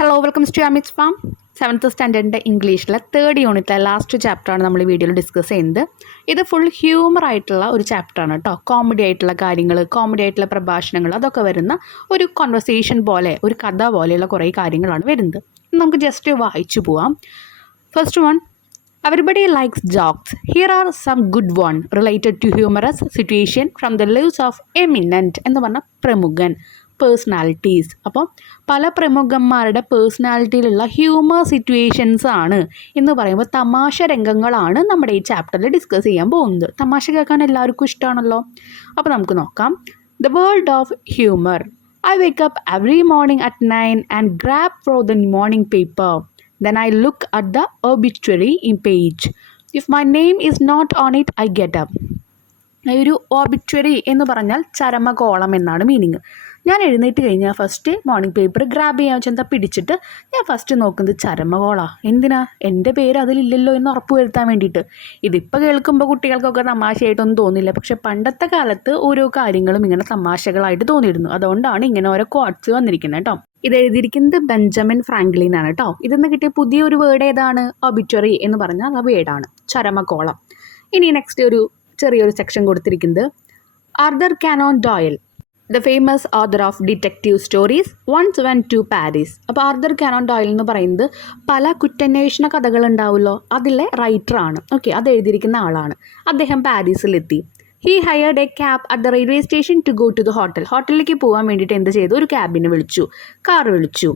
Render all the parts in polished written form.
Hello welcome to Amith's farm. 7th സ്റ്റാൻഡേർഡിൻ്റെ ഇംഗ്ലീഷിലെ 3rd യൂണിറ്റിലെ ലാസ്റ്റ് ചാപ്റ്ററാണ് നമ്മൾ ഈ വീഡിയോയിൽ ഡിസ്കസ് ചെയ്യുന്നത്. ഇത് ഫുൾ ഹ്യൂമർ ആയിട്ടുള്ള ഒരു ചാപ്റ്ററാണ് കേട്ടോ. കോമഡി ആയിട്ടുള്ള കാര്യങ്ങൾ, കോമഡി ആയിട്ടുള്ള പ്രഭാഷണങ്ങൾ, അതൊക്കെ വരുന്ന ഒരു കോൺവെർസേഷൻ പോലെ, ഒരു കഥ പോലെയുള്ള കുറേ കാര്യങ്ങളാണ് വരുന്നത്. നമുക്ക് ജസ്റ്റ് വായിച്ചു പോവാം. First one, everybody likes jokes. Here are some good one related to humorous situation from the lives of eminent എന്ന് പറഞ്ഞ പ്രമുഖൻ, പേഴ്സണാലിറ്റീസ്. അപ്പോൾ പല പ്രമുഖന്മാരുടെ പേഴ്സണാലിറ്റിയിലുള്ള ഹ്യൂമർ സിറ്റുവേഷൻസ് ആണ് എന്ന് പറയുമ്പോൾ തമാശ രംഗങ്ങളാണ് നമ്മുടെ ഈ ചാപ്റ്ററിൽ ഡിസ്കസ് ചെയ്യാൻ പോകുന്നത്. തമാശ കേൾക്കാൻ എല്ലാവർക്കും ഇഷ്ടമാണല്ലോ. അപ്പോൾ നമുക്ക് നോക്കാം. The world of humor. I wake up every morning at 9 and grab for the morning paper. Then I look at the obituary page. If my name is not on it, I get up. ഒരു ഓബിച്വറി എന്ന് പറഞ്ഞാൽ ചരമകോളം എന്നാണ് meaning. ഞാൻ എഴുന്നേറ്റ് കഴിഞ്ഞാൽ first morning paper grab ചെയ്യാൻ വെച്ചാൽ പിടിച്ചിട്ട് ഞാൻ ഫസ്റ്റ് നോക്കുന്നത് ചരമകോളാണ്. എന്തിനാ? എൻ്റെ പേര് അതിലില്ലല്ലോ എന്ന് ഉറപ്പ് വരുത്താൻ വേണ്ടിയിട്ട്. ഇതിപ്പോൾ കേൾക്കുമ്പോൾ കുട്ടികൾക്കൊക്കെ തമാശയായിട്ടൊന്നും തോന്നില്ല. പക്ഷെ പണ്ടത്തെ കാലത്ത് ഓരോ കാര്യങ്ങളും ഇങ്ങനെ തമാശകളായിട്ട് തോന്നിയിരുന്നു. അതുകൊണ്ടാണ് ഇങ്ങനെ ഓരോ ക്വാട്ട്സ് വന്നിരിക്കുന്നത് കേട്ടോ. ഇത് എഴുതിയിരിക്കുന്നത് ബെഞ്ചമിൻ ഫ്രാങ്ക്ലിൻ ആണ് കേട്ടോ. ഇതിന്ന് കിട്ടിയ പുതിയൊരു വേർഡ് ഏതാണ്? ഒബിച്വറി എന്ന് പറഞ്ഞാൽ ആ വേർഡാണ്, ചരമകോളം. ഇനി നെക്സ്റ്റ് ഒരു ചെറിയൊരു സെക്ഷൻ കൊടുത്തിരിക്കുന്നത് Arthur Conan Doyle, the famous author of detective stories, once went to Paris. അപ്പോൾ ആർതർ കാനോൺ ഡോയൽ എന്ന് പറയുന്നത് പല കുറ്റാന്വേഷണ കഥകൾ ഉണ്ടാവുമല്ലോ, അതിലെ റൈറ്ററാണ്. ഓക്കെ, അത് എഴുതിയിരിക്കുന്ന ആളാണ്. അദ്ദേഹം പാരീസിലെത്തി. He hired a cab at the railway station to go to the hotel. ഹോട്ടലിലേക്ക് പോകാൻ വേണ്ടിയിട്ട് എന്ത് ചെയ്തു? ഒരു ക്യാബിനെ വിളിച്ചു, കാർ വിളിച്ചു.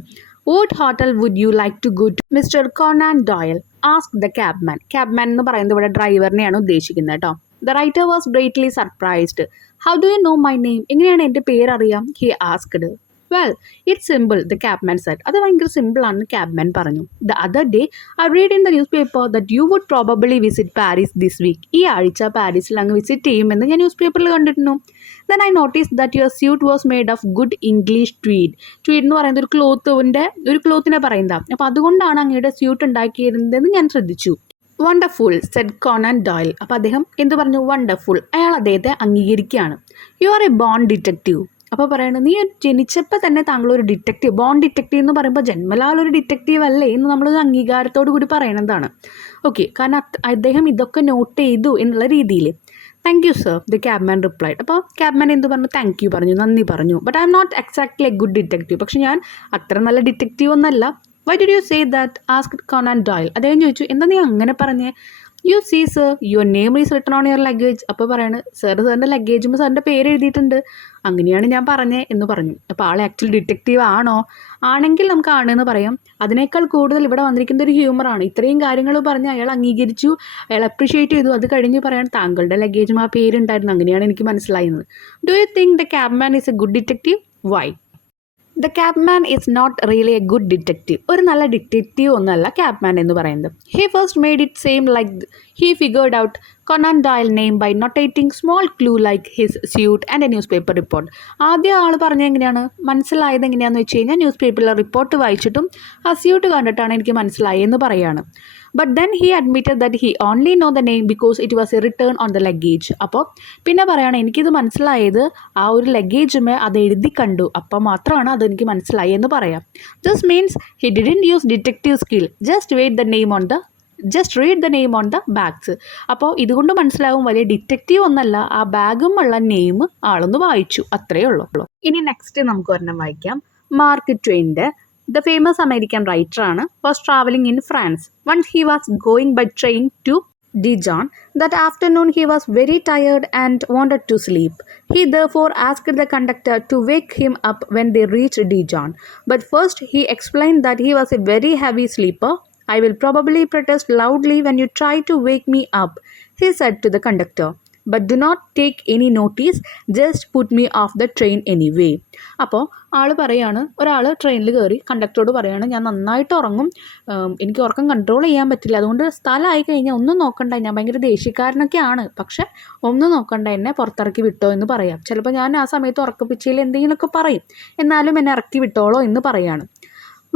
What hotel would you like to go to mister Conan Doyle? Ask the cabman. Cabman എന്ന് പറയുന്നത് ഇവിടെ ഡ്രൈവറിനെയാണ് ഉദ്ദേശിക്കുന്നത് കേട്ടോ. The writer was greatly surprised. How do you know my name? എങ്ങനെയാണ് എൻ്റെ പേരറിയാം? He asked. Well it's simple, the cabman said. അത് ഭയങ്കര സിമ്പിളാണെന്ന് ക്യാബ്മാൻ പറഞ്ഞു. The other day I read in the newspaper that you would probably visit Paris this week. ഈ ആഴ്ച പാരീസിൽ അങ്ങ് വിസിറ്റ് ചെയ്യുമെന്ന് ഞാൻ ന്യൂസ് പേപ്പറിൽ കണ്ടിരുന്നു. Then I noticed that your suit was made of good English tweed. Tweed എന്ന് പറയുന്നത് ഒരു ക്ലോത്തിനെ പറയുന്നതാണ്. അപ്പോൾ അതുകൊണ്ടാണ് അങ്ങയുടെ സ്യൂട്ട് ഉണ്ടാക്കിയിരുന്നതെന്ന് ഞാൻ ശ്രദ്ധിച്ചു. Wonderful said Conan Doyle. അപ്പോൾ അദ്ദേഹം എന്ത് പറഞ്ഞു? വണ്ടർഫുൾ. അയാൾ അദ്ദേഹത്തെ അംഗീകരിക്കുകയാണ്. You are a born detective. അപ്പോൾ പറയണത്, നീ ജനിച്ചപ്പോൾ തന്നെ താങ്കൾ ഒരു ഡിറ്റക്റ്റീവ്, ബോൺ ഡിറ്റക്റ്റീവ് എന്ന് പറയുമ്പോൾ ജന്മലാലൊരു ഡിറ്റക്റ്റീവ് അല്ലേ എന്ന് നമ്മളൊരു അംഗീകാരത്തോടു കൂടി പറയുന്നതാണ്. ഓക്കെ, കാരണം അദ്ദേഹം ഇതൊക്കെ നോട്ട് ചെയ്തു എന്നുള്ള രീതിയിൽ. Thank you sir, the cabman replied. അപ്പോൾ ക്യാബ്മാൻ എന്ത് പറഞ്ഞു? താങ്ക് യു പറഞ്ഞു, നന്ദി പറഞ്ഞു. But I am not exactly a good detective. പക്ഷെ ഞാൻ അത്ര നല്ല ഡിറ്റക്റ്റീവ് ഒന്നല്ല. Why did you say that? Asked Conan Doyle. അദ്ദേഹം ചോദിച്ചു, എന്താ നീ അങ്ങനെ പറഞ്ഞേ? You see sir, your name is written on your luggage. അപ്പോൾ പറയാണ്, സാറിൻ്റെ ലഗേജുമ്പോൾ സാറിൻ്റെ പേര് എഴുതിയിട്ടുണ്ട്, അങ്ങനെയാണ് ഞാൻ പറഞ്ഞേ എന്ന് പറഞ്ഞു. അപ്പോൾ ആൾ ആക്ച്വലി ഡിറ്റക്റ്റീവ് ആണോ? ആണെങ്കിൽ നമുക്ക് ആണെന്ന് പറയാം. അതിനേക്കാൾ കൂടുതൽ ഇവിടെ വന്നിരിക്കുന്ന ഒരു ഹ്യൂമറാണ്. ഇത്രയും കാര്യങ്ങൾ പറഞ്ഞ് അയാൾ അംഗീകരിച്ചു, അയാൾ അപ്രീഷിയേറ്റ് ചെയ്തു. അത് കഴിഞ്ഞ് പറയാൻ, താങ്കളുടെ ലഗേജും ആ പേരുണ്ടായിരുന്നു, അങ്ങനെയാണ് എനിക്ക് മനസ്സിലായിരുന്നത്. Do you think the cabman is a good detective? Why? The cabman is not really a good detective. ഒരു നല്ല ഡിറ്റക്റ്റീവ് ഒന്നുമല്ല ക്യാബ്മാൻ എന്ന് പറയുന്നത്. He first made it same like he figured out Conan Doyle name by notating small clue like his suit and a newspaper report. ആദ്യം ആൾ പറഞ്ഞത് എങ്ങനെയാണ്? മനസ്സിലായത് എങ്ങനെയാണെന്ന് വെച്ച് കഴിഞ്ഞാൽ ന്യൂസ് പേപ്പറിലെ റിപ്പോർട്ട് വായിച്ചിട്ടും ആ സ്യൂട്ട് കണ്ടിട്ടാണ് എനിക്ക് മനസ്സിലായെന്ന് പറയുകയാണ്. But then he admitted that he only know the name because it was A return on the luggage. അപ്പോൾ പിന്നെ പറയുകയാണ്, എനിക്കിത് മനസ്സിലായത് ആ ഒരു ലഗേജുമേ അത് എഴുതി കണ്ടു, അപ്പോൾ മാത്രമാണ് അതെനിക്ക് മനസ്സിലായി എന്ന് പറയാം. This means he didn't use detective skill, just read the name on the bags. അപ്പോൾ ഇതുകൊണ്ട് മനസ്സിലാവും വലിയ ഡിറ്റക്റ്റീവ് ഒന്നല്ല, ആ ബാഗും ഉള്ള നെയിം ആളൊന്ന് വായിച്ചു, അത്രയേ ഉള്ളൂ. ഇനി നെക്സ്റ്റ് നമുക്ക് ഒരെണ്ണം വായിക്കാം. മാർക്ക് ട്വെയിൻ്റെ, the famous American writer was traveling in France. Once he was going by train to Dijon. That afternoon he was very tired and wanted to sleep. He therefore asked the conductor to wake him up when they reached Dijon. But first he explained that he was a very heavy sleeper. I will probably protest loudly when you try to wake me up, he said to the conductor. But do not take any notice, just put me off the train anyway. അപ്പോൾ ആൾ പറയാണ്, ഒരാൾ ട്രെയിനിൽ കയറി കണ്ടക്ടറോട് പറയാണ്, ഞാൻ നന്നായിട്ട് ഉറങ്ങും, എനിക്ക് ഉറക്കം കൺട്രോൾ ചെയ്യാൻ പറ്റില്ല, അതുകൊണ്ട് സ്ഥലമായി കഴിഞ്ഞാൽ ഒന്നും നോക്കണ്ട, ഞാൻ ഭയങ്കര ദേഷ്യക്കാരനൊക്കെയാണ്, പക്ഷെ ഒന്നും നോക്കണ്ട, എന്നെ പുറത്തിറക്കി വിട്ടോ എന്ന് പറയാം. ചിലപ്പോൾ ഞാൻ ആ സമയത്ത് ഉറക്കപ്പിച്ചയിൽ എന്തെങ്കിലുമൊക്കെ പറയും, എന്നാലും എന്നെ ഇറക്കി വിട്ടോളോ എന്ന് പറയാണ്.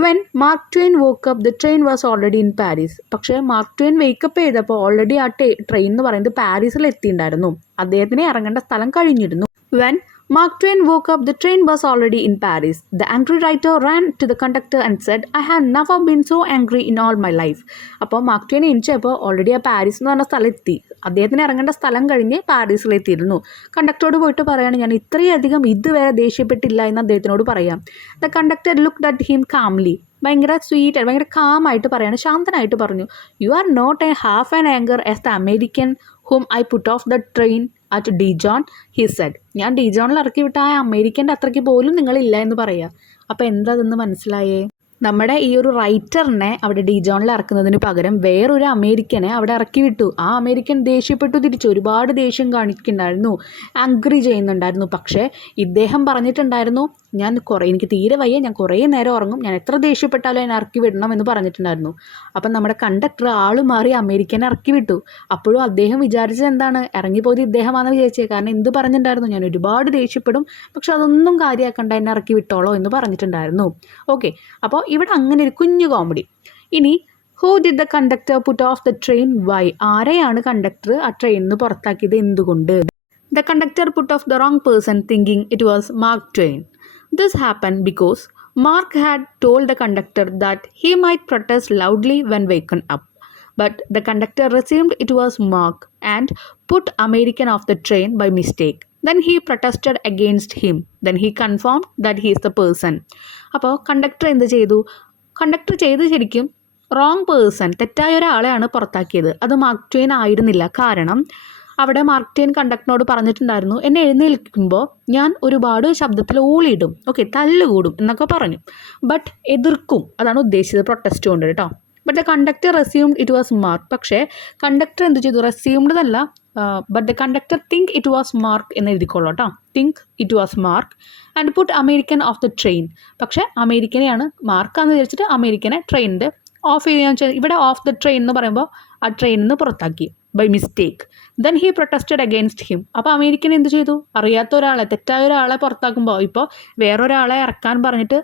When Mark Twain woke up the train was already in Paris. പക്ഷേ മാർക്ക് ട്വെയിൻ വേക്കപ്പ് ചെയ്തപ്പോൾ ഓൾറെഡി ആ ട്രെയിൻ എന്ന് പറയുന്നത് പാരീസിൽ എത്തിയിട്ടുണ്ടായിരുന്നു. അദ്ദേഹത്തിന് ഇറങ്ങേണ്ട സ്ഥലം കഴിഞ്ഞിരുന്നു. When Mark Twain woke up, the train was already in Paris. The angry writer ran to the conductor and said, I had never been so angry in all my life. അപ്പോൾ mark Twain എണിച്ചപ്പോൾ already ആ Paris എന്ന് പറഞ്ഞ സ്ഥലത്തെത്തി. അദ്ദേഹത്തിന് ഇറങ്ങേണ്ട സ്ഥലം കഴിഞ്ഞ് പാരീസിലെത്തിയിരുന്നു. കണ്ടക്ടറോട് പോയിട്ട് പറയുകയാണ്, ഞാൻ ഇത്രയധികം ഇതുവരെ ദേഷ്യപ്പെട്ടില്ല എന്ന് അദ്ദേഹത്തിനോട് പറയാം. The conductor looked at him calmly. ഭയങ്കര സ്വീറ്റ്, ഭയങ്കര കാമായിട്ട് പറയാണ്, ശാന്തനായിട്ട് പറഞ്ഞു, you are not a half an anger as the American whom I put off the train at Dijon he said. ഞാൻ ഡിജോണിൽ ഇറക്കി വിട്ട ആ അമേരിക്കൻ്റെ അത്രയ്ക്ക് പോലും നിങ്ങളില്ല എന്ന് പറയുക. അപ്പോൾ എന്താ അതെന്ന് മനസ്സിലായേ? നമ്മുടെ ഈ ഒരു റൈറ്ററിനെ അവിടെ ഡിജോണിൽ ഇറക്കുന്നതിന് പകരം വേറൊരു അമേരിക്കനെ അവിടെ ഇറക്കി വിട്ടു. ആ അമേരിക്കൻ ദേഷ്യപ്പെട്ടു തിരിച്ചു, ഒരുപാട് ദേഷ്യം കാണിക്കുന്നുണ്ടായിരുന്നു, ആംഗ്രി ചെയ്യുന്നുണ്ടായിരുന്നു. പക്ഷേ ഇദ്ദേഹം പറഞ്ഞിട്ടുണ്ടായിരുന്നു, എനിക്ക് തീരെ വയ്യ, ഞാൻ കുറേ നേരം ഉറങ്ങും, ഞാൻ എത്ര ദേഷ്യപ്പെട്ടാലും എന്നെ ഇറക്കി വിടണം എന്ന് പറഞ്ഞിട്ടുണ്ടായിരുന്നു. അപ്പം നമ്മുടെ കണ്ടക്ടർ ആൾ മാറി അമേരിക്കനെ ഇറക്കി വിട്ടു. അപ്പോഴും അദ്ദേഹം വിചാരിച്ചത് എന്താണ്, ഇറങ്ങിപ്പോയത് ഇദ്ദേഹമാണെന്ന് വിചാരിച്ചത്. കാരണം എന്ത് പറഞ്ഞിട്ടുണ്ടായിരുന്നു, ഞാൻ ഒരുപാട് ദേഷ്യപ്പെടും, പക്ഷെ അതൊന്നും കാര്യമാക്കണ്ട, എന്നെ ഇറക്കി വിട്ടോളോ എന്ന് പറഞ്ഞിട്ടുണ്ടായിരുന്നു. ഓക്കെ, അപ്പോൾ ഇവിടെ അങ്ങനെ ഒരു കുഞ്ഞു കോമഡി. ഇനി who did the conductor put off the train why? ആരെയാണ് കണ്ടക്ടർ ആ ട്രെയിനിൽ നിന്ന് പുറത്താക്കിയത്, എന്തുകൊണ്ട്? The conductor put off the wrong person thinking it was Mark Twain. This happened because Mark had told the conductor that he might protest loudly when waken up. But the conductor assumed it was Mark and put American off the train by mistake. Then he protested against him. Then he confirmed that he is the person. അപ്പോൾ conductor എന്ത് ചെയ്തു? Conductor ചെയ്ത് ശരിക്കും wrong person, തെറ്റായ ഒരാളെയാണ് പുറത്താക്കിയത്. അത് mark Twain ആയിരുന്നില്ല. കാരണം അവിടെ മാർക്ക് ട്വെയിൻ കണ്ടക്ടറിനോട് പറഞ്ഞിട്ടുണ്ടായിരുന്നു, എന്നെ എഴുന്നേൽക്കുമ്പോൾ ഞാൻ ഒരുപാട് ശബ്ദത്തിൽ ഓളിയിടും, ഓക്കെ, തല്ലുകൂടും എന്നൊക്കെ പറഞ്ഞു. ബട്ട് എതിർക്കും, അതാണ് ഉദ്ദേശിച്ചത് പ്രൊട്ടസ്റ്റ് കൊണ്ട് കേട്ടോ. But the conductor resumed it was mark. പക്ഷേ കണ്ടക്ടർ എന്ത് ചെയ്തു? റെസ്യൂംഡ് എന്നല്ല, but the conductor think it was mark എന്ന് എഴുതിക്കോളൂ കേട്ടോ. Think it was mark and put American of the train. പക്ഷേ അമേരിക്കനെയാണ് മാർക്കാന്ന് വിചാരിച്ചിട്ട് അമേരിക്കനെ ട്രെയിനിൻ്റെ ഓഫ് ചെയ്യാൻ. ഇവിടെ ഓഫ് ദ ട്രെയിൻ എന്ന് പറയുമ്പോൾ ആ ട്രെയിനിൽ നിന്ന് പുറത്താക്കി by mistake. Then he protested against him. അപ്പോൾ അമേരിക്കൻ എന്ത് ചെയ്തു? അറിയാത്ത ഒരാളെ, തെറ്റായ ഒരാളെ പുറത്താക്കുമ്പോൾ, ഇപ്പോൾ വേറൊരാളെ ഇറക്കാൻ പറഞ്ഞിട്ട്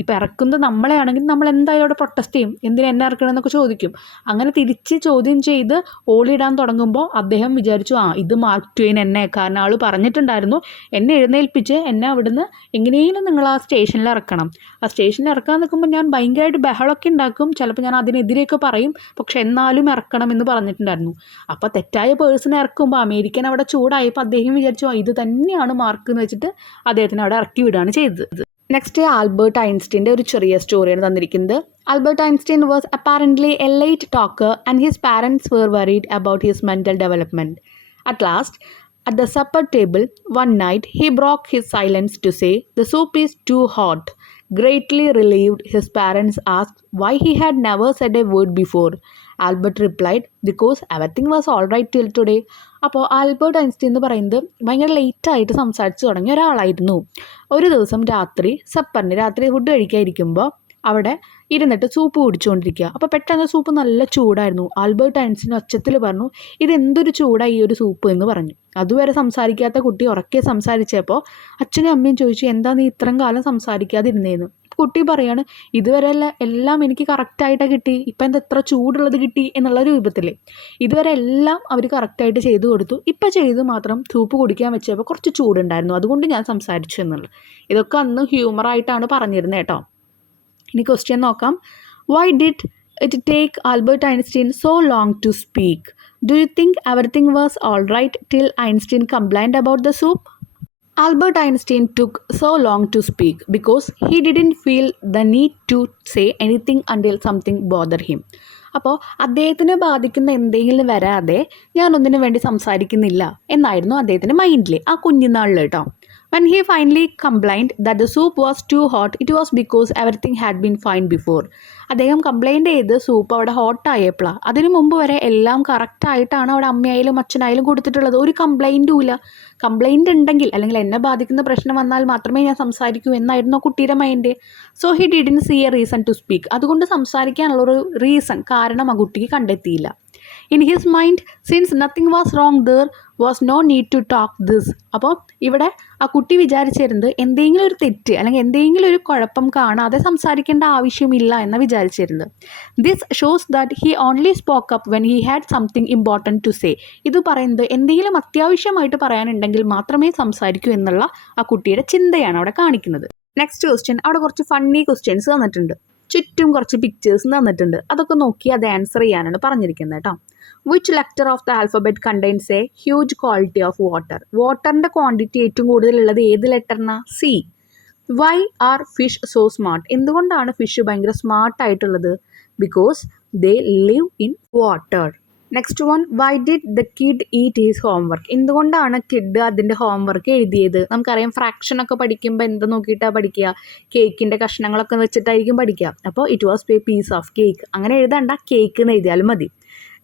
ഇപ്പോൾ ഇറക്കുന്നത് നമ്മളെ ആണെങ്കിൽ നമ്മൾ എന്തായാലും അവിടെ പ്രൊട്ടസ്റ്റ് ചെയ്യും, എന്തിനാ എന്നെ ഇറക്കണമെന്നൊക്കെ ചോദിക്കും. അങ്ങനെ തിരിച്ച് ചോദ്യം ചെയ്ത് ഓളിയിടാൻ തുടങ്ങുമ്പോൾ അദ്ദേഹം വിചാരിച്ചു, ഇത് മാർക്ക് ട്വെയിൻ എന്നെ, കാരണം ആൾ പറഞ്ഞിട്ടുണ്ടായിരുന്നു എന്നെ എഴുന്നേൽപ്പിച്ച് എന്നെ അവിടുന്ന് എങ്ങനെയെങ്കിലും നിങ്ങൾ ആ സ്റ്റേഷനിൽ ഇറക്കണം. ആ സ്റ്റേഷനിൽ ഇറക്കാൻ നിൽക്കുമ്പോൾ ഞാൻ ഭയങ്കരമായിട്ട് ബഹളമൊക്കെ ഉണ്ടാക്കും, ചിലപ്പോൾ ഞാൻ അതിനെതിരെയൊക്കെ പറയും, പക്ഷെ എന്നാലും ഇറക്കണം എന്ന് പറഞ്ഞിട്ടുണ്ടായിരുന്നു. അപ്പോൾ തെറ്റായ പേഴ്സണെ ഇറക്കുമ്പോൾ അമേരിക്കൻ അവിടെ ചൂടായപ്പോൾ അദ്ദേഹം വിചാരിച്ചു ഇത് തന്നെയാണ് മാർക്ക് എന്ന് വെച്ചിട്ട് അദ്ദേഹത്തിന് അവിടെ ഇറക്കി വിടുകയാണ് ചെയ്തത്. നെക്സ്റ്റ് ആൽബർട്ട് ഐൻസ്റ്റീൻ്റെ ഒരു ചെറിയ സ്റ്റോറിയാണ് തന്നിരിക്കുന്നത്. Albert Einstein was apparently A late talker and his parents were worried about his mental development. At last, at the supper table one night, he broke his silence to say, "The soup is too hot." Greatly relieved, his parents asked why he had never said a word before. Albert replied, "Because everything was all right till today." അപ്പോൾ Albert Einstein എന്ന് പറയുന്നത് ഭയങ്കര ലേറ്റായിട്ട് സംസാരിച്ച് തുടങ്ങിയ ഒരാളായിരുന്നു. ഒരു ദിവസം രാത്രി ഫുഡ് കഴിക്കാതിരിക്കുമ്പോൾ അവിടെ ഇരുന്നിട്ട് സൂപ്പ് കുടിച്ചുകൊണ്ടിരിക്കുക. അപ്പോൾ പെട്ടെന്ന് സൂപ്പ് നല്ല ചൂടായിരുന്നു. ആൽബർട്ട് ഐൻസ്റ്റീൻ ഒച്ചത്തിൽ പറഞ്ഞു, ഇതെന്തൊരു ചൂടായി ഈ ഒരു സൂപ്പ് എന്ന് പറഞ്ഞു. അതുവരെ സംസാരിക്കാത്ത കുട്ടി ഉറക്കെ സംസാരിച്ചപ്പോൾ അച്ഛനും അമ്മയും ചോദിച്ചു, എന്താ നീ ഇത്രയും കാലം സംസാരിക്കാതിരുന്നേന്ന്. കുട്ടി പറയാണ്, ഇതുവരെ എല്ലാം എനിക്ക് കറക്റ്റായിട്ട് കിട്ടി, ഇപ്പം എന്താ എത്ര ചൂടുള്ളത് കിട്ടി എന്നുള്ള രൂപത്തിൽ. ഇതുവരെ എല്ലാം അവർ കറക്റ്റായിട്ട് ചെയ്തു കൊടുത്തു, ഇപ്പം ചെയ്ത് മാത്രം സൂപ്പ് കുടിക്കാൻ വെച്ചപ്പോൾ കുറച്ച് ചൂടുണ്ടായിരുന്നു, അതുകൊണ്ട് ഞാൻ സംസാരിച്ചു എന്നുള്ളത്. ഇതൊക്കെ അന്ന് ഹ്യൂമറായിട്ടാണ് പറഞ്ഞിരുന്നത് കേട്ടോ. ഇനി ക്വസ്റ്റ്യൻ നോക്കാം. Why did it take Albert Einstein so long to speak? Do you think everything was all right till Einstein complained about the soup? Albert Einstein took so long to speak because he didn't feel the need to say anything until something bothered him. അപ്പോൾ അദ്ദേഹത്തിനെ ബാധിക്കുന്ന എന്തെങ്കിലും വരാതെ ഞാനൊന്നിനു വേണ്ടി സംസാരിക്കുന്നില്ല എന്നായിരുന്നു അദ്ദേഹത്തിൻ്റെ മൈൻഡിൽ ആ കുഞ്ഞുനാളിൽ കേട്ടോ. When he finally complained that the soup was too hot, it was because everything had been fine before. അദ്ദേഹം കംപ്ലൈൻറ്റ് ചെയ്ത് സൂപ്പ് അവിടെ ഹോട്ടായപ്പോഴാണ്. അതിനു മുമ്പ് വരെ എല്ലാം കറക്റ്റായിട്ടാണ് അവിടെ അമ്മയായാലും അച്ഛനായാലും കൊടുത്തിട്ടുള്ളത്, ഒരു കംപ്ലൈൻറ്റും ഇല്ല. കംപ്ലൈൻറ്റ് ഉണ്ടെങ്കിൽ അല്ലെങ്കിൽ എന്നെ ബാധിക്കുന്ന പ്രശ്നം വന്നാൽ മാത്രമേ ഞാൻ സംസാരിക്കൂ എന്നായിരുന്നു കുട്ടിയുടെ mind. So he didn't see a reason to speak. അതുകൊണ്ട് സംസാരിക്കാനുള്ളൊരു കാരണം ആ കുട്ടിക്ക് കണ്ടെത്തിയില്ല. In his mind since nothing was wrong there was no need to talk this. അപ്പോൾ ഇവിടെ ആ കുട്ടി വിചാരിച്ചിരുന്നത് എന്തെങ്കിലും ഒരു തെറ്റ് അല്ലെങ്കിൽ എന്തെങ്കിലും ഒരു കുഴപ്പം കാണാതെ സംസാരിക്കേണ്ട ആവശ്യമില്ല എന്ന് വിചാരിച്ചിരുന്നത്. This shows that he only spoke up when he had something important to say. ഇത് പറയുന്നത് എന്തെങ്കിലും അത്യാവശ്യമായിട്ട് പറയാനുണ്ടെങ്കിൽ മാത്രമേ സംസാരിക്കൂ എന്നുള്ള ആ കുട്ടിയുടെ ചിന്തയാണ് അവിടെ കാണിക്കുന്നത്. നെക്സ്റ്റ് ക്വസ്റ്റ്യൻ, അവിടെ കുറച്ച് ഫണ്ണി ക്വസ്റ്റ്യൻസ് തന്നിട്ടുണ്ട്. ചുറ്റും കുറച്ച് പിക്ചേഴ്സ് തന്നിട്ടുണ്ട്. അതൊക്കെ നോക്കി അത് ആൻസർ ചെയ്യാനാണ് പറഞ്ഞിരിക്കുന്നത് കേട്ടോ. Which letter of the alphabet contains a huge quality of water? വാട്ടറിൻ്റെ ക്വാണ്ടിറ്റി ഏറ്റവും കൂടുതലുള്ളത് ഏത് ലെറ്ററിനാ? C. Why are fish so smart? എന്തുകൊണ്ടാണ് ഫിഷ് ഭയങ്കര സ്മാർട്ടായിട്ടുള്ളത്? Because they live in water. Next one, why did the kid eat his homework? എന്തുകൊണ്ടാണ് kid അതിൻ്റെ ഹോംവർക്ക് എഴുതിയത്? നമുക്കറിയാം ഫ്രാക്ഷനൊക്കെ പഠിക്കുമ്പോൾ എന്ത് നോക്കിയിട്ടാണ് പഠിക്കുക? കേക്കിൻ്റെ കഷ്ണങ്ങളൊക്കെ വെച്ചിട്ടായിരിക്കും പഠിക്കുക. അപ്പോൾ it was a piece of cake. അങ്ങനെ എഴുതണ്ട, കേക്ക് എന്ന് എഴുതിയാലും മതി.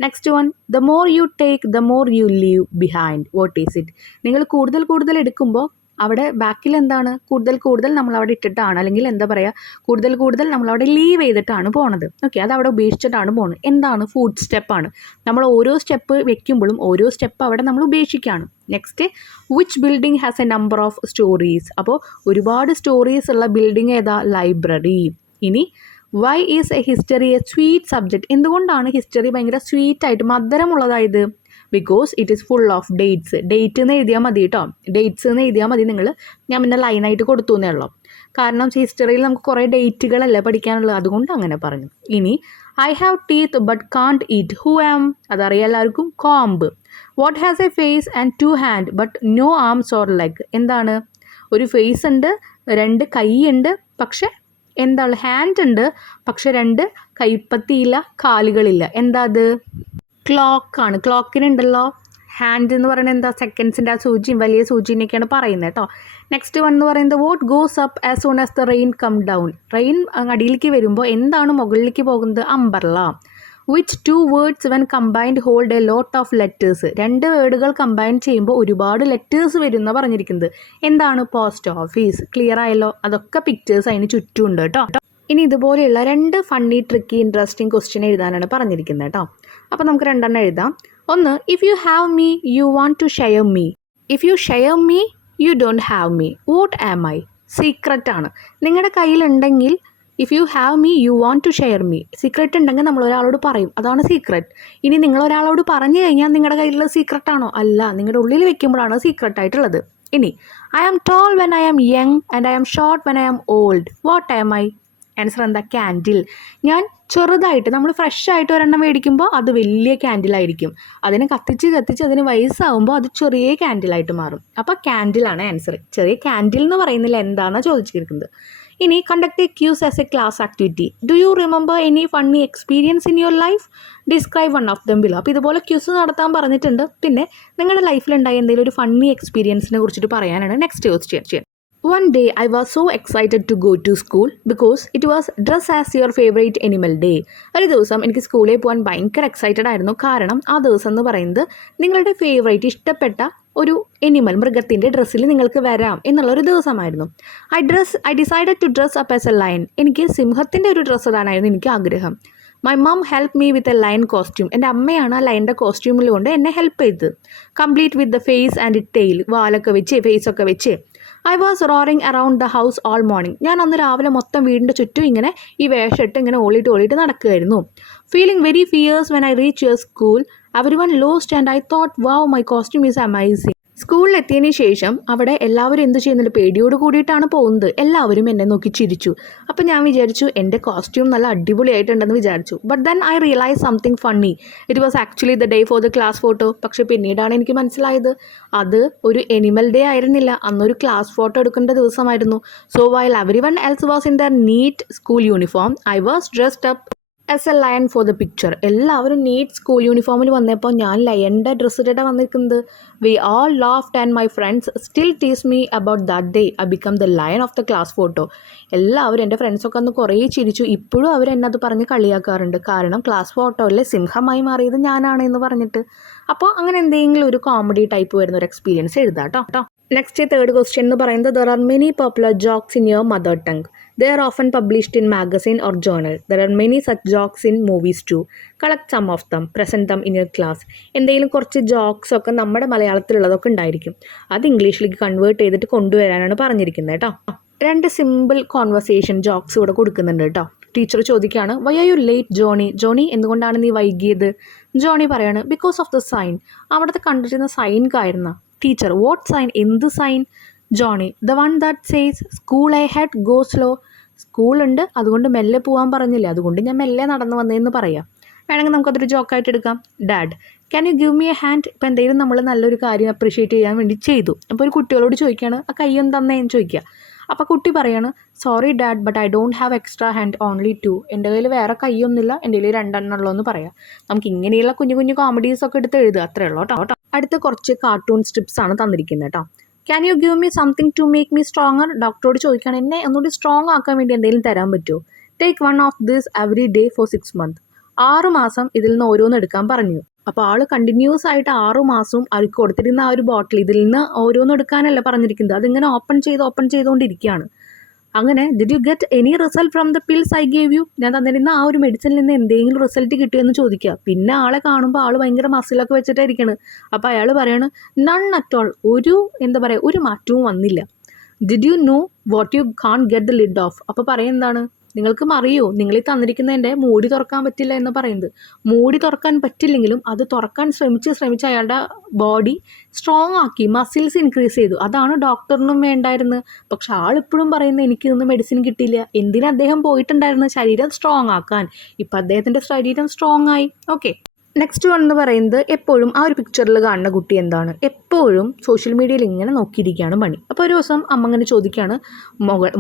Next one, the more you take the more you leave behind. What is it? നിങ്ങൾ കൂടുതൽ കൂടുതൽ എടുക്കുമ്പോൾ അവിടെ ബാക്കിൽ എന്താണ്? കൂടുതൽ നമ്മളവിടെ ഇട്ടിട്ടാണ്, അല്ലെങ്കിൽ എന്താ പറയുക, കൂടുതൽ നമ്മളവിടെ ലീവ് ചെയ്തിട്ടാണ് പോണത്. ഓക്കെ, അത് അവിടെ ഉപേക്ഷിച്ചിട്ടാണ് പോകുന്നത്. എന്താണ്? ഫുഡ് സ്റ്റെപ്പാണ്. നമ്മൾ ഓരോ സ്റ്റെപ്പ് വെക്കുമ്പോഴും ഓരോ സ്റ്റെപ്പ് അവിടെ നമ്മൾ ഉപേക്ഷിക്കുകയാണ്. Next, which building has a number of stories? അപ്പോൾ ഒരുപാട് സ്റ്റോറീസ് ഉള്ള ബിൽഡിംഗ് ഏതാ? ലൈബ്രറി. ഇനി why is a history a sweet subject? എന്തുകൊണ്ടാണ് ഹിസ്റ്ററി ഭയങ്കര സ്വീറ്റായിട്ട് മധുരമുള്ളതായത്? Because it is full of dates. Date എന്ന് എഴുതിയാൽ മതി കേട്ടോ, ഡേറ്റ്സ് എന്ന് എഴുതിയാൽ മതി. നിങ്ങൾ ഞാൻ പിന്നെ ലൈനായിട്ട് കൊടുത്തു എന്നേ ഉള്ളൂ. കാരണം ഹിസ്റ്ററിയിൽ നമുക്ക് കുറേ ഡേറ്റുകളല്ലേ പഠിക്കാനുള്ളത്, അതുകൊണ്ട് അങ്ങനെ പറഞ്ഞു. ഇനി I have teeth but can't eat. Who am? അതറിയാം എല്ലാവർക്കും, comb. What has a face and 2 hand but no arms or leg? എന്താണ്? ഒരു ഫേസ് ഉണ്ട്, 2 കൈയുണ്ട്, പക്ഷെ എന്താണ്? ഹാൻഡ് ഉണ്ട്, പക്ഷെ 2 കൈപ്പത്തിയില്ല, കാലുകളില്ല. എന്താ അത്? ക്ലോക്കാണ്. ക്ലോക്കിനുണ്ടല്ലോ ഹാൻഡ് എന്ന് പറയുന്നത് എന്താ? സെക്കൻഡ്സിൻ്റെ ആ സൂചിയും വലിയ സൂചിനെയൊക്കെയാണ് പറയുന്നത് കേട്ടോ. നെക്സ്റ്റ് വൺ എന്ന് പറയുന്നത് what goes up as soon as the rain come down? Rain അടിയിലേക്ക് വരുമ്പോൾ എന്താണ് മുകളിലേക്ക് പോകുന്നത്? Umbrella. Which 2 words when combined hold a lot of letters? 2 വേർഡുകൾ കമ്പൈൻ ചെയ്യുമ്പോൾ ഒരുപാട് ലെറ്റേഴ്സ് വരും എന്നാണ് പറഞ്ഞിരിക്കുന്നത്. എന്താണ്? Post office. ക്ലിയർ ആയല്ലോ? അതൊക്കെ പിക്ചേഴ്സ് അതിന് ചുറ്റുമുണ്ട് കേട്ടോ. ഇനി ഇതുപോലെയുള്ള 2 ഫണ്ണി ട്രിക്കി ഇൻട്രസ്റ്റിംഗ് ക്വസ്റ്റ്യൻ എഴുതാനാണ് പറഞ്ഞിരിക്കുന്നത് കേട്ടോ. അപ്പോൾ നമുക്ക് 2 എഴുതാം. ഒന്ന്, if you have me you want to share me. If you share me you don't have me. What am I? Secret ആണ്. നിങ്ങളുടെ കയ്യിലുണ്ടെങ്കിൽ if you have me you want to share me. Secret ഉണ്ടെങ്കിൽ നമ്മൾ ഒരാളോട് പറയും, അതാണ് secret. ഇനി നിങ്ങൾ ഒരാളോട് പറഞ്ഞു കഴിഞ്ഞാൽ നിങ്ങളുടെ കയ്യിലുള്ള സീക്രട്ടാണോ? അല്ല, നിങ്ങളുടെ ഉള്ളിൽ വെക്കുമ്പോഴാണ് സീക്രട്ടായിട്ടുള്ളത്. ഇനി I am tall when I am young and I am short when I am old. What am I? Answer എന്താ? ക്യാൻഡിൽ. ഞാൻ ചെറുതായിട്ട്, നമ്മൾ ഫ്രഷ് ആയിട്ട് ഒരെണ്ണം മേടിക്കുമ്പോൾ അത് വലിയ ക്യാൻഡിലായിരിക്കും. അതിനെ കത്തിച്ച് അതിന് വയസ്സാകുമ്പോൾ അത് ചെറിയ ക്യാൻഡിലായിട്ട് മാറും. അപ്പോൾ ക്യാൻഡിലാണ് ആൻസർ. ചെറിയ ക്യാൻഡിൽ എന്ന് പറയുന്നില്ല, എന്താണെന്ന് ചോദിച്ചിരിക്കുന്നത്. ഇനി conduct A Qs as A class activity. Do you remember any funny experience in your life? Describe one of them below. അപ്പോൾ ഇതുപോലെ ക്യൂസ് നടത്താൻ പറഞ്ഞിട്ടുണ്ട്. പിന്നെ നിങ്ങളുടെ ലൈഫിലുണ്ടായ എന്തെങ്കിലും ഒരു ഫണ്ണി എക്സ്പീരിയൻസിനെ കുറിച്ചിട്ട് പറയാനാണ് next question. One day I was so excited to go to school because it was dress as your favorite animal day. ഒരു ദിവസം എനിക്ക് സ്കൂളിൽ പോകാൻ ഭയങ്കര എക്സൈറ്റഡ് ആയിരുന്നു. കാരണം ആ ദിവസം എന്ന് പറയുന്നത് നിങ്ങളുടെ ഫേവറേറ്റ് ഇഷ്ടപ്പെട്ട ഒരു എനിമൽ, മൃഗത്തിൻ്റെ ഡ്രസ്സിൽ നിങ്ങൾക്ക് വരാം എന്നുള്ളൊരു ദിവസമായിരുന്നു. I decided to dress up as a lion. എനിക്ക് സിംഹത്തിൻ്റെ ഒരു ഡ്രസ്സ് ഇടാനായിരുന്നു എനിക്ക് ആഗ്രഹം. My mum help me with a lion costume. എൻ്റെ അമ്മയാണ് ആ ലയൻ്റെ കോസ്റ്റ്യൂമിൽ കൊണ്ട് എന്നെ ഹെൽപ്പ് ചെയ്തത്. Complete with the face and tail. വാലൊക്കെ വെച്ച് ഫേസൊക്കെ വെച്ച് I was roaring around the house all morning. ഞാൻ അന്ന് രാവിലെ മൊത്തം വീടിൻ്റെ ചുറ്റും ഇങ്ങനെ ഈ വേഷമിട്ട് ഇങ്ങനെ ഓളിയിട്ട് നടക്കുകയായിരുന്നു. Feeling very fierce when I reach your school. Everyone lost and I thought wow my costume is amazing. സ്കൂളിലെത്തിയതിന് ശേഷം അവിടെ എല്ലാവരും എന്ത് ചെയ്യുന്നുണ്ട്? പേടിയോട് കൂടിയിട്ടാണ് പോകുന്നത്. എല്ലാവരും എന്നെ നോക്കി ചിരിച്ചു. അപ്പോൾ ഞാൻ വിചാരിച്ചു എൻ്റെ കോസ്റ്റ്യൂം നല്ല അടിപൊളിയായിട്ടുണ്ടെന്ന് വിചാരിച്ചു. But then I realise something funny. It was actually the day for the class photo. പക്ഷേ പിന്നീടാണ് എനിക്ക് മനസ്സിലായത് അത് ഒരു എനിമൽ ഡേ ആയിരുന്നില്ല, അന്നൊരു ക്ലാസ് ഫോട്ടോ എടുക്കേണ്ട ദിവസമായിരുന്നു. So while everyone else was in their neat school uniform, I was dressed up as a lion for the picture. എല്ലാവരും നീറ്റ് സ്കൂൾ യൂണിഫോമിൽ വന്നപ്പോൾ ഞാൻ ലയൻ്റെ ഡ്രസ്സ് ഇട്ടിട്ടാണ് വന്നിരിക്കുന്നത്. We all laughed and my friends still tease me about that day I become the lion of the class photo. എല്ലാവരും എൻ്റെ ഫ്രണ്ട്സൊക്കെ അന്ന് കുറേ ചിരിച്ചു. ഇപ്പോഴും അവർ എന്നത് പറഞ്ഞ് കളിയാക്കാറുണ്ട്. കാരണം ക്ലാസ് ഫോട്ടോയിലെ സിംഹമായി മാറിയത് ഞാനാണ് എന്ന് പറഞ്ഞിട്ട്. അപ്പോൾ അങ്ങനെ എന്തെങ്കിലും ഒരു കോമഡി ടൈപ്പ് വരുന്ന ഒരു എക്സ്പീരിയൻസ് എഴുതാം കേട്ടോ. നെക്സ്റ്റ് തേർഡ് ക്വസ്റ്റ്യൻ എന്ന് പറയുന്നത് there are many popular jokes in your mother tongue. They are often published in magazine or journal. There are many such jokes in movies too. Collect some of them, present them in your class. എന്തെങ്കിലും കുറച്ച് jokes ഒക്കെ നമ്മുടെ മലയാളത്തിലുള്ളതൊക്കെ ഉണ്ടായിരിക്കും. അത് ഇംഗ്ലീഷിലേക്ക് convert ചെയ്തിട്ട് കൊണ്ടുവരാനാണ് പറഞ്ഞിരിക്കുന്നത് കേട്ടോ. 2 സിമ്പിൾ കോൺവെർസേഷൻ ജോക്സ് ഇവിടെ കൊടുക്കുന്നുണ്ട് കേട്ടോ. ടീച്ചർ ചോദിക്കുകയാണ്, why are you late Johnny? Johnny എന്തുകൊണ്ടാണ് നീ വൈകിയത്? ജോണി പറയാണ്, ബിക്കോസ് ഓഫ് ദ സൈൻ. അവിടുത്തെ കണ്ടിരുന്ന സൈൻ കാരണ. Teacher, what sign? എന്ത് sign? Johnny, the one that says school I had go slow. സ്കൂളുണ്ട്, അതുകൊണ്ട് മെല്ലെ പോകാൻ പറഞ്ഞില്ലേ, അതുകൊണ്ട് ഞാൻ മെല്ലെ നടന്നു വന്നതെന്ന് പറയാം. വേണമെങ്കിൽ നമുക്കതൊരു ജോക്കായിട്ട് എടുക്കാം. Dad, can you give me A hand? ഇപ്പം എന്തെങ്കിലും നമ്മൾ നല്ലൊരു കാര്യം അപ്രീഷിയേറ്റ് ചെയ്യാൻ വേണ്ടി ചെയ്തു. അപ്പോൾ ഒരു കുട്ടികളോട് ചോദിക്കുകയാണ്, ആ കയ്യൊന്ന് തന്നേന്ന് ചോദിക്കുക. അപ്പോൾ കുട്ടി പറയാണ്, sorry dad, but I don't have extra hand, only 2. എൻ്റെ കയ്യിൽ വേറെ കൈയൊന്നുമില്ല, എൻ്റെ കയ്യിൽ 2 ഉള്ളൂ എന്ന് പറയാം. നമുക്ക് ഇങ്ങനെയുള്ള കുഞ്ഞു കുഞ്ഞു കോമഡീസൊക്കെ എടുത്ത് എഴുതുക, അത്രേ ഉള്ളൂ കേട്ടോ. അടുത്ത കുറച്ച് കാർട്ടൂൺ സ്ട്രിപ്സ് ആണ് തന്നിരിക്കുന്നത് കേട്ടോ. Can you give me something to make me stronger? ഡോക്ടറോട് ചോദിക്കുകയാണ്, എന്നെ ഒന്നുകൂടി സ്ട്രോങ് ആക്കാൻ വേണ്ടി എന്തെങ്കിലും തരാൻ പറ്റുമോ? Take 1 of this every day for 6 months. 6 മാസം ഇതിൽ നിന്ന് ഓരോന്ന് എടുക്കാൻ പറഞ്ഞു. അപ്പോൾ ആൾ കണ്ടിന്യൂസ് ആയിട്ട് 6 മാസവും അവർക്ക് കൊടുത്തിരുന്ന ആ ഒരു ബോട്ടിൽ ഇതിൽ നിന്ന് ഓരോന്നും എടുക്കാനല്ല പറഞ്ഞിരിക്കുന്നത്, അതിങ്ങനെ ഓപ്പൺ ചെയ്തുകൊണ്ടിരിക്കുകയാണ്. അങ്ങനെ did you get any result from the pills I gave you? ഞാൻ തന്നിരുന്ന ആ ഒരു മെഡിസിനിൽ നിന്ന് എന്തെങ്കിലും റിസൾട്ട് കിട്ടിയെന്ന് ചോദിക്കുക. പിന്നെ ആളെ കാണുമ്പോൾ ആൾ ഭയങ്കര മസിലൊക്കെ വെച്ചിട്ടായിരിക്കണം. അപ്പോൾ അയാൾ പറയാണ്, നൺ അറ്റ് ഓൾ. ഒരു മാറ്റവും വന്നില്ല. Did you know what you can get the lid off? അപ്പോൾ പറയുന്നതാണ്, നിങ്ങൾക്ക് അറിയോ, നിങ്ങൾ ഈ തന്നിരിക്കുന്നതിൻ്റെ മൂടി തുറക്കാൻ പറ്റില്ല എന്ന് പറയുന്നത്. മൂടി തുറക്കാൻ പറ്റില്ലെങ്കിലും അത് തുറക്കാൻ ശ്രമിച്ച് അയാളുടെ ബോഡി സ്ട്രോങ് ആക്കി, മസിൽസ് ഇൻക്രീസ് ചെയ്തു. അതാണ് ഡോക്ടറിനും വേണ്ടായിരുന്നു. പക്ഷെ ആളിപ്പോഴും പറയുന്നത്, എനിക്ക് ഇന്ന് മെഡിസിൻ കിട്ടിയില്ല. എന്തിനാ അദ്ദേഹം പോയിട്ടുണ്ടായിരുന്നു? ശരീരം സ്ട്രോങ് ആക്കാൻ. ഇപ്പം അദ്ദേഹത്തിൻ്റെ ശരീരം സ്ട്രോങ് ആയി. ഓക്കെ, നെക്സ്റ്റ് വൺ എന്ന് പറയുന്നത്, എപ്പോഴും ആ ഒരു പിക്ചറിൽ കാണുന്ന കുട്ടി എന്താണ്, എപ്പോഴും സോഷ്യൽ മീഡിയയിൽ ഇങ്ങനെ നോക്കിയിരിക്കുകയാണ് പണി. അപ്പോൾ ഒരു ദിവസം അമ്മ ഇങ്ങനെ ചോദിക്കുകയാണ്,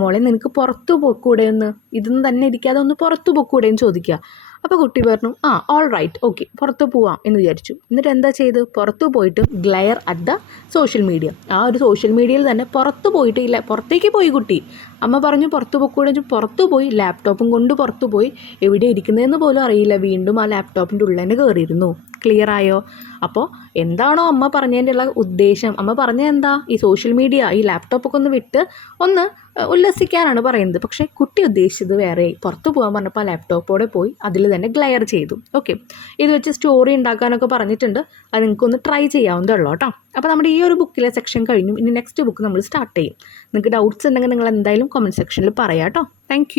മോളെ നിനക്ക് പുറത്തു പോക്കൂടെ എന്ന്, ഇതൊന്നും തന്നെ ഇരിക്കാതെ ഒന്ന് പുറത്തു പോക്കൂടെ എന്ന് ചോദിക്കുക. അപ്പോൾ കുട്ടി പറഞ്ഞു, ഓൾ റൈറ്റ്, ഓക്കെ, പുറത്ത് പോവാം എന്ന് വിചാരിച്ചു. എന്നിട്ട് എന്താ ചെയ്ത്, പുറത്തു പോയിട്ട് glare at the social media. ആ ഒരു സോഷ്യൽ മീഡിയയിൽ തന്നെ പുറത്ത് പോയിട്ട് ഇല്ല, പുറത്തേക്ക് പോയി കുട്ടി. അമ്മ പറഞ്ഞു പുറത്ത് പോയിക്കൂടെ, പുറത്തു പോയി, ലാപ്ടോപ്പും കൊണ്ട് പുറത്തു പോയി. എവിടെ ഇരിക്കുന്നതെന്ന് പോലും അറിയില്ല. വീണ്ടും ആ ലാപ്ടോപ്പിൻ്റെ ഉള്ളിൽ തന്നെ കയറിയിരുന്നു. ക്ലിയർ ആയോ? അപ്പോൾ എന്താണോ അമ്മ പറഞ്ഞതിൻ്റെ ഉള്ള ഉദ്ദേശം, അമ്മ പറഞ്ഞത് എന്താ, ഈ സോഷ്യൽ മീഡിയ, ഈ ലാപ്ടോപ്പൊക്കെ ഒന്ന് വിട്ട് ഒന്ന് ഉല്ലസിക്കാനാണ് പറയുന്നത്. പക്ഷേ കുട്ടി ഉദ്ദേശിച്ചത് വേറെ. പുറത്ത് പോകാൻ പറഞ്ഞപ്പോൾ ആ ലാപ്ടോപ്പോടെ പോയി അതിൽ തന്നെ ഗ്ലെയർ ചെയ്തു. ഓക്കെ, ഇത് വെച്ച് സ്റ്റോറി ഉണ്ടാക്കാനൊക്കെ പറഞ്ഞിട്ടുണ്ട്. അത് നിങ്ങൾക്കൊന്ന് ട്രൈ ചെയ്യാവുന്നതേ ഉള്ളൂ കേട്ടോ. അപ്പോൾ നമ്മുടെ ഈ ഒരു ബുക്കിലെ സെക്ഷൻ കഴിഞ്ഞു. ഇനി നെക്സ്റ്റ് ബുക്ക് നമ്മൾ സ്റ്റാർട്ട് ചെയ്യും. നിങ്ങൾക്ക് ഡൗട്ട്സ് ഉണ്ടെങ്കിൽ നിങ്ങൾ എന്തായാലും കമൻറ്റ് സെക്ഷനിൽ പറയാം കേട്ടോ. താങ്ക്